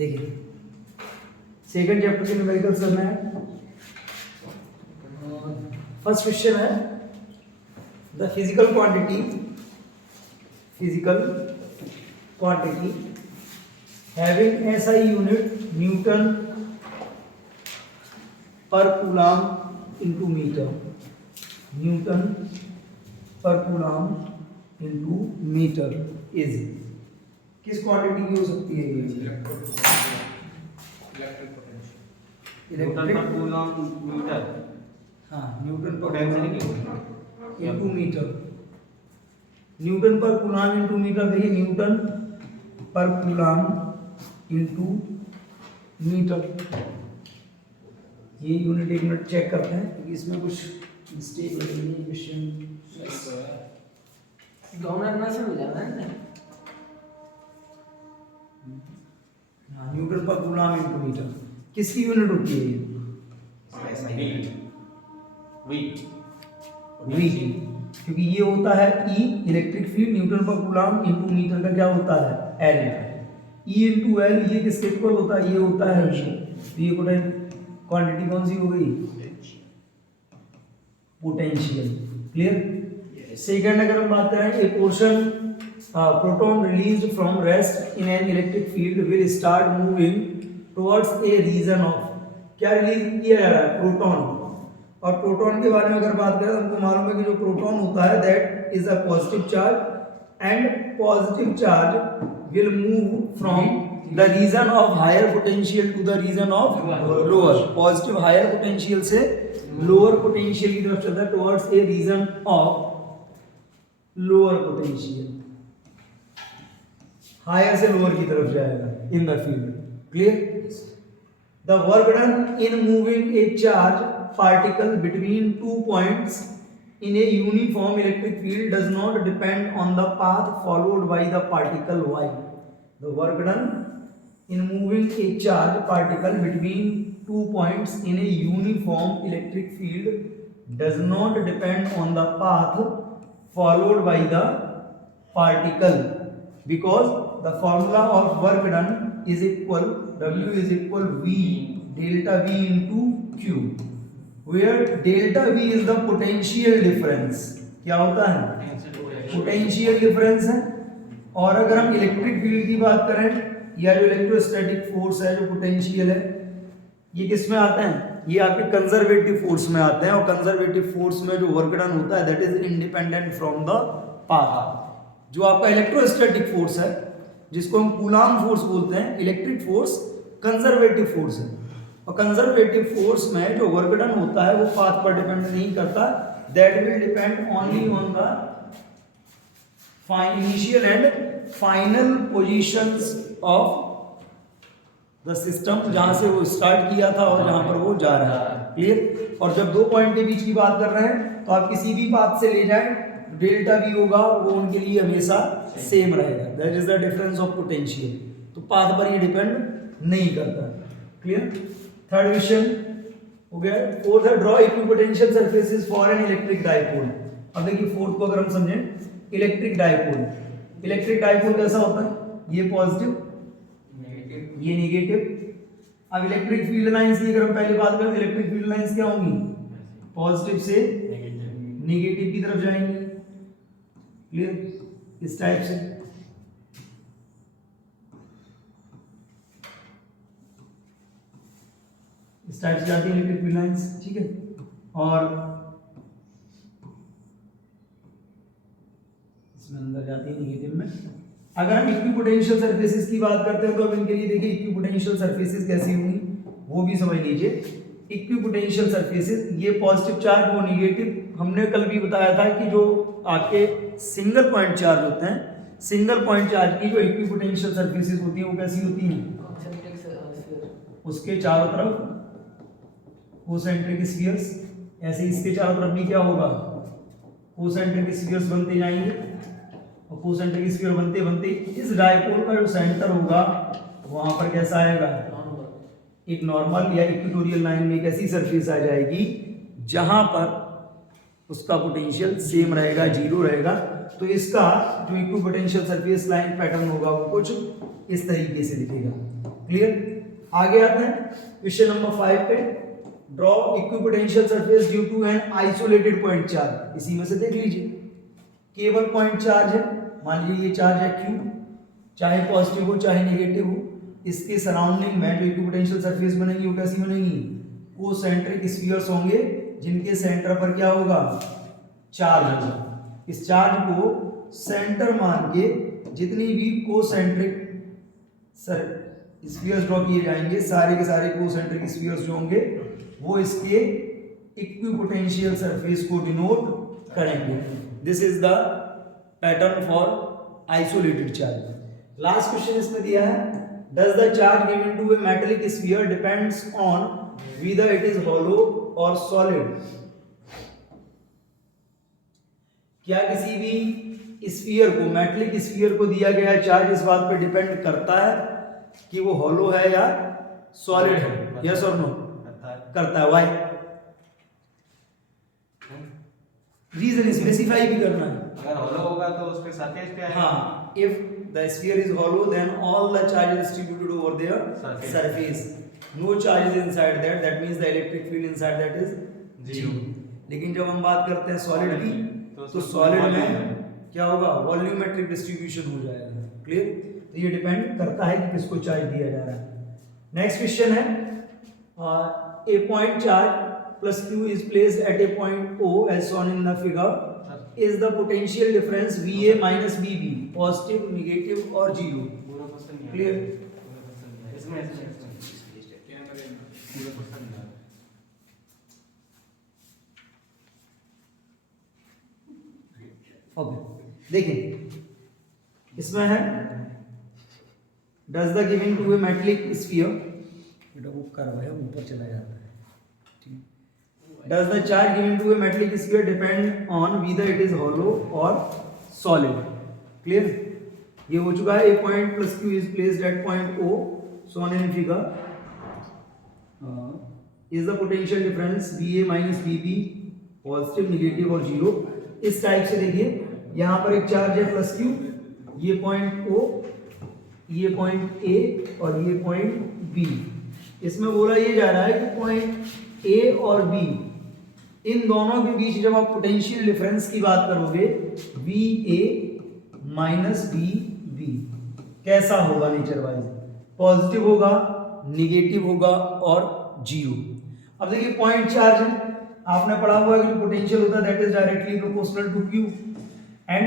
देखिए second chapter के numericals करना है। फर्स्ट क्वेश्चन है the physical quantity having SI unit Newton पर कूलम इंटू मीटर, न्यूटन पर कूलम इंटू मीटर इज किस क्वांटिटी की हो सकती है ये? न्यूटन पर कूलम मीटर। हाँ, न्यूटन पर पोटेंशियल की इंटू मीटर, न्यूटन पर कूलम इंटू मीटर। देखिए न्यूटन पर कूलम इंटू मीटर, ये यूनिट एक मिनट चेक करते हैं क्योंकि इसमें कुछ मिस्टेक लग रही है क्वेश्चन। हाँ, न्यूटन पर कूलम इंटू मीटर किसकी यूनिट होती है ये? वी की, क्योंकि ये होता है ई इलेक्ट्रिक फील्ड, न्यूटन पर कूलम इंटू मीटर का क्या होता है? एल। ई इंटू एल ये किसके इक्वल होता है? ये होता है वी। तो ये क्वांटिटी कौन सी हो गई? पोटेंशियल। क्लियर? सेकंड अगर हम बात करें, a portion proton released from rest in an electric field will start moving towards a region of, क्या रिलीज किया जा रहा है? प्रोटॉन। और प्रोटॉन के बारे में अगर बात करें तो हमको मालूम है कि जो प्रोटॉन होता है that is a positive charge and positive charge will move from the region of higher potential to the region of lower. Positive higher potential से लोअर पोटेंशियल की तरफ चलता है towards a region of lower potential, higher से lower की तरफ जाएगा in the field. Clear? The work done in moving a charge particle between 2 points in a uniform electric field does not depend on the path followed by the particle y. The work done in moving a charge particle between 2 points in a uniform electric field does not depend on the path followed by the particle, because the formula of work done is equal, W is equal V delta V into Q, where delta V is the potential difference। क्या होता है? Potential difference है। और अगर हम electric field की बात करें या जो इलेक्ट्रोस्टैटिक फोर्स है, जो पोटेंशियल है, ये किस में आते हैं? ये आपके कंजर्वेटिव फोर्स में आते हैं। और कंजर्वेटिव फोर्स में जो वर्क डन होता है that is independent from the path. जो आपका इलेक्ट्रोस्टैटिक फोर्स है जिसको हम कूलम फोर्स बोलते हैं, इलेक्ट्रिक फोर्स कंजर्वेटिव फोर्स है। और कंजर्वेटिव फोर्स में जो वर्क डन होता है वो पाथ पर डिपेंड नहीं करता, that will depend only on the initial and final positions of the system, जहां से वो स्टार्ट किया था और जहां पर वो जा रहा है। क्लियर? और जब दो पॉइंट के बीच की बात कर रहे हैं तो आप किसी भी पाथ से ले जाएं, डेल्टा वी होगा वो उनके लिए हमेशा सेम रहेगा। That is the difference of potential. तो पाथ पर ये डिपेंड नहीं करता। क्लियर? थर्ड क्वेश्चन हो गया। फोर्थ है draw equipotential surfaces for an electric dipole. अब देखिए फोर्थ को अगर हम समझें, इलेक्ट्रिक डाइपोल, इलेक्ट्रिक डाइपोल कैसा होता है? ये पॉजिटिव, ये नेगेटिव। अब इलेक्ट्रिक फील्ड लाइंस की अगर हम पहले बात करें तो इलेक्ट्रिक फील्ड लाइंस क्या होंगी? पॉजिटिव से नेगेटिव की तरफ जाएंगी। क्लियर? इस टाइप से। इस टाइप से जाती है इलेक्ट्रिक फील्ड लाइंस। ठीक है? और इसमें अंदर जाती है नेगेटिव में। अगर हम इक्विपोटेंशियल सरफेसेस की बात करते हैं तो अब इनके लिए देखिए इक्विपोटेंशियल सरफेसेस कैसी होंगी वो भी समझ लीजिए। इक्विपोटेंशियल सरफेसेस, ये पॉजिटिव चार्ज वो नेगेटिव। हमने कल भी बताया था कि जो आपके सिंगल पॉइंट चार्ज होते हैं, सिंगल पॉइंट चार्ज की जो इक्विपोटेंशियल सरफेसेस होती हैं वो कैसी होती हैं? उसके चारों तरफ कोसेंट्रिक स्फीयर्स, ऐसे इसके चारों तरफ भी क्या होगा? कोसेंट्रिक स्फीयर्स बनते जाएंगे। और कोसेंट्रिक स्फीयर बनते बनते इस डायपोल का जो सेंटर होगा वहां पर कैसा आएगा? एक नॉर्मल या इक्वेटोरियल लाइन में एक ऐसी सरफेस आ जाएगी जहां पर उसका पोटेंशियल सेम रहेगा, जीरो रहेगा। तो इसका जो इक्विपोटेंशियल सरफेस लाइन पैटर्न होगा वो कुछ इस तरीके से दिखेगा। क्लियर। आगे आते हैं क्वेश्चन नंबर 5 पे। Draw equipotential surface due to an isolated point charge. इसी में से देख लीजिए, केवल पॉइंट चार्ज है, मान लीजिए ये चार्ज है Q, चाहे पॉजिटिव हो चाहे नेगेटिव हो, इसके सराउंडिंग में जो इक्विपोटेंशियल सरफेस बनेगी वो कैसी बनेगी, कोसेंट्रिक स्फीयर्स होंगे जिनके सेंटर पर क्या होगा, चार्ज होगा। इस चार्ज को सेंटर मान के जितनी भी कोसेंट्रिक स्फीयर्स ड्रॉ किए जाएंगे, सारे के सारे कोसेंट्रिक स्फीयर्स जो होंगे वो इसके इक्विपोटेंशियल सरफेस को डिनोट करेंगे। This is the pattern for isolated charge. Last question इसमें दिया है, does the charge given to a metallic sphere depends on whether it is hollow or solid। क्या किसी भी स्फीयर को, मेटेलिक स्फीयर को दिया गया चार्ज इस बात पर डिपेंड करता है कि वो हॉलो है या सॉलिड है, यस और नो? करता है। व्हाई? रीजन स्पेसिफाई भी करना है। अगर हॉलो होगा तो उसके सरफेस पे आएगा। हाँ, if the sphere is hollow then all the charge is distributed over their surface. No charge is inside that, that means the electric field inside that is zero. लेकिन जब हम बात करते हैं सॉलिड की, तो सॉलिड में क्या होगा, वॉल्यूमेट्रिक डिस्ट्रीब्यूशन हो जाएगा। क्लियर? तो ये डिपेंड करता है कि किसको चार्ज दिया जा रहा है। नेक्स्ट क्वेश्चन है, a point charge plus q is placed at a point O as shown in the figure. Is the potential difference VA minus VB positive, negative or zero? Clear? Okay, देखिए इसमें है does the given to a metallic sphere, बेटा वो curve है ऊपर चला जाता है, ठीक। does the charge given to a metallic sphere depend on whether it is hollow or solid? Clear? ये हो चुका है, a point plus q is placed at point O shown in figure. Is the potential difference VA minus VB positive, negative और zero? इस type से देखिए, यहाँ पर एक चार्ज है प्लस Q, ये पॉइंट O, ये पॉइंट A और ये पॉइंट B। इसमें बोला ये जा रहा है कि पॉइंट A और B, इन दोनों के बीच जब आप पोटेंशियल डिफरेंस की बात करोगे VA माइनस VB कैसा होगा नेचर वाइज, पॉजिटिव होगा, निगेटिव होगा और जीरो। अब देखिए पॉइंट चार्ज है, आपने पढ़ा हुआ है कि पोटेंशियल होता है that is directly proportional to Q and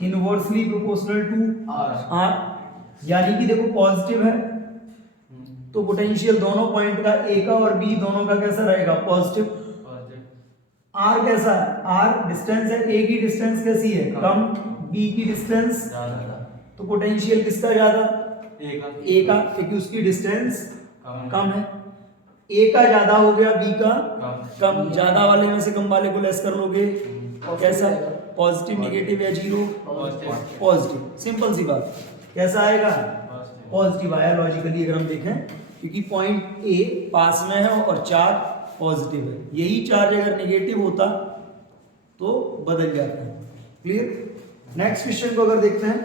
inversely proportional to R। यानी कि देखो पॉजिटिव है तो पोटेंशियल दोनों पॉइंट का, A का और B दोनों का कैसा रहेगा, पॉजिटिव। R कैसा है, R डिस्टेंस है, A की डिस्टेंस कैसी है, कम, B की डिस्टेंस तो पोटेंशियल किसका ज्यादा, A का, क्योंकि उसकी डिस्टेंस कम है। A का ज्यादा हो गया, B का कम, ज्यादा वाले में से कम वाले को लेस कर लोगे, कैसा, पॉजिटिव, निगेटिव या जीरो, पॉजिटिव। सिंपल सी बात, कैसा आएगा, पॉजिटिव आया लॉजिकली अगर हम देखें, क्योंकि पॉइंट A पास में है और चार्ज पॉजिटिव है। यही चार्ज अगर नेगेटिव होता तो बदल जाता है। क्लियर? नेक्स्ट क्वेश्चन को अगर देखते हैं,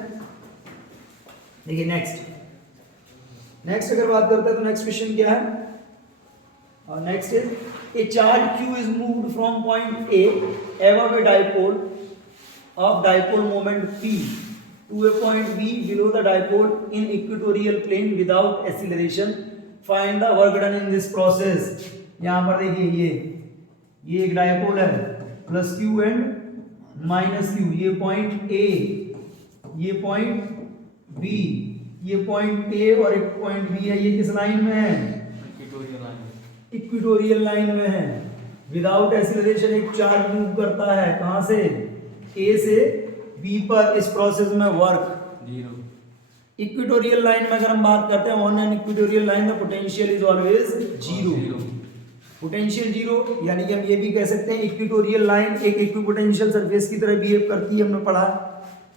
देखिए नेक्स्ट अगर बात करते हैं तो नेक्स्ट क्वेश्चन क्या है, next is a charge Q is moved from point A above a dipole of dipole moment P to a point B below the dipole in equatorial plane without acceleration. Find the work done in this process. यहाँ पर देखिए ये एक dipole है plus Q and minus Q, ये point A, ये point B, ये point A और एक पॉइंट B है, ये किस लाइन में है, इक्वेटोरियल लाइन में है। विदाउट एक्सीलरेशन एक चार्ज मूव करता है कहां से, A से B पर। इस प्रोसेस में वर्क जीरो। इक्वेटोरियल लाइन में अगर हम बात करते हैं on an equatorial line the potential is always zero, potential zero. यानी कि हम ये भी कह सकते हैं इक्वेटोरियल लाइन एक इक्विपोटेंशियल सरफेस की तरह बिहेव करती है, हमने पढ़ा।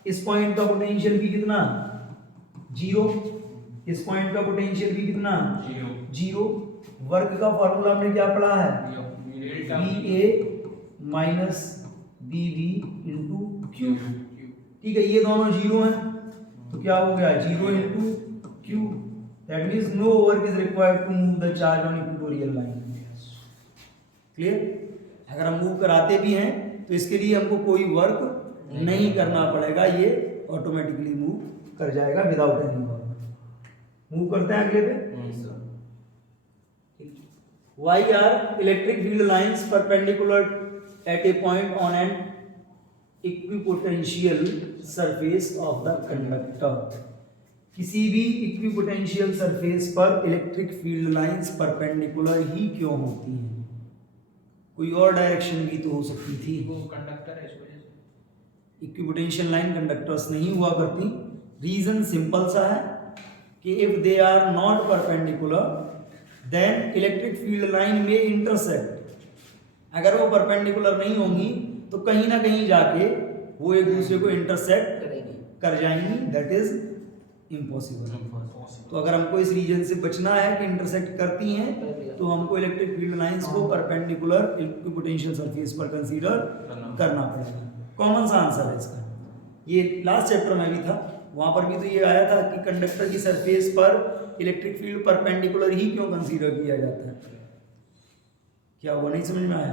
इस पॉइंट का पोटेंशियल भी कितना, जीरो, इस पॉइंट का पोटेंशियल भी कितना, जीरो। वर्क का फॉर्मूला हमने क्या पढ़ा है, VA minus BB into Q। ठीक है, ये दोनों जीरो हैं तो क्या हो गया, zero into Q That means no work is required to move the charge on equatorial line. Clear? अगर हम मूव कराते भी हैं तो इसके लिए हमको कोई वर्क नहीं करना पड़ेगा, ये ऑटोमेटिकली मूव कर जाएगा विदाउट एनी वर्क। मूव करते हैं अगले पे। Why are electric field lines perpendicular at a point on an equipotential surface of the conductor? किसी भी इक्विपोटेंशियल सरफेस पर इलेक्ट्रिक फील्ड लाइंस परपेंडिकुलर ही क्यों होती हैं? कोई और डायरेक्शन भी तो हो सकती थी। वो कंडक्टर है इस वजह से। इक्विपोटेंशियल लाइन कंडक्टर्स नहीं हुआ करती। रीजन सिंपल सा है कि if they are not perpendicular then electric field line में इंटरसेक्ट। अगर वो परपेंडिकुलर नहीं होंगी तो कहीं ना कहीं जाके वो एक दूसरे को इंटरसेक्ट कर जाएंगी, दैट इज इम्पॉसिबल। तो अगर हमको इस रीजन से बचना है कि इंटरसेक्ट करती हैं तो हमको इलेक्ट्रिक फील्ड लाइंस को परपेंडिकुलर इक्विपोटेंशियल सरफेस पर कंसीडर करना पड़ेगा। कॉमन सा आंसर है इसका। ये लास्ट चैप्टर में भी था, वहां पर भी तो ये आया था कि कंडक्टर की सरफेस पर इलेक्ट्रिक फील्ड परपेंडिकुलर ही क्यों कंसीडर किया जाता है। क्या हुआ, नहीं समझ में आया?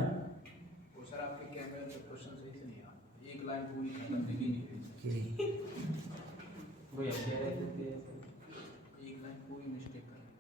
वो सर आपके कैमरे में क्वेश्चन सही से नहीं आया, एक लाइन पूरी खत्म ही नहीं हुई। Okay. वो ऐसे रहते थे।